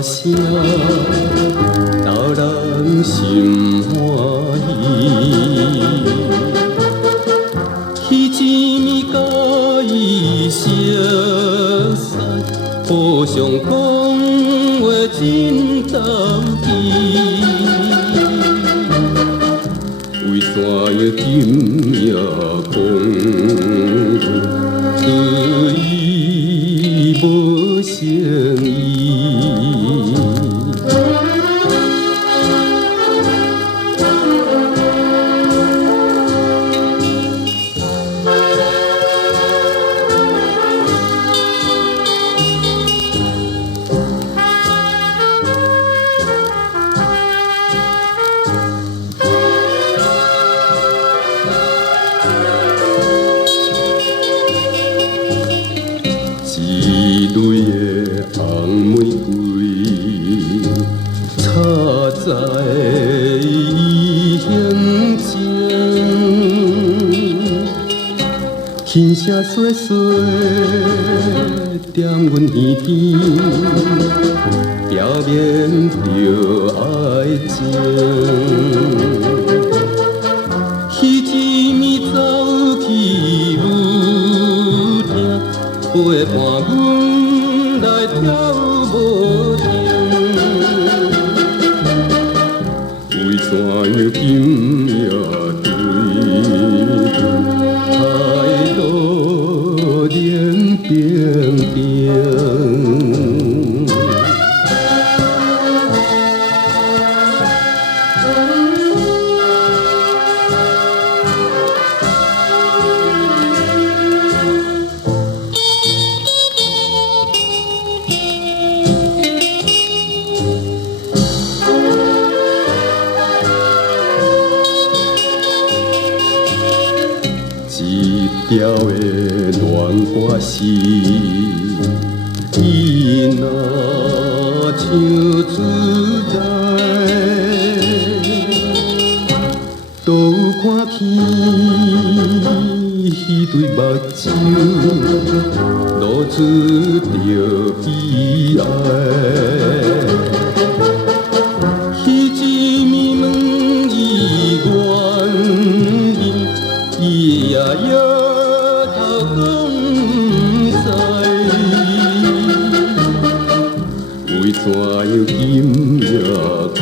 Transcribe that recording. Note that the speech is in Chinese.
声，逗人心欢喜。彼一暝甲伊熟识，互相讲话真投机。为怎样今夜讲对伊无诚意？一蕊的红玫瑰，插在伊胸前，轻声细细踮阮耳边，表面着爱情。彼一暝走去舞厅。陪伴阮来跳无停，为怎样今夜对态度冷冰冰？一条的恋歌诗，伊若唱出来，都有看见彼对目睭，露出着悲哀。彼一暝问伊愿意，伊也摇头讲不知，为怎样今夜讲？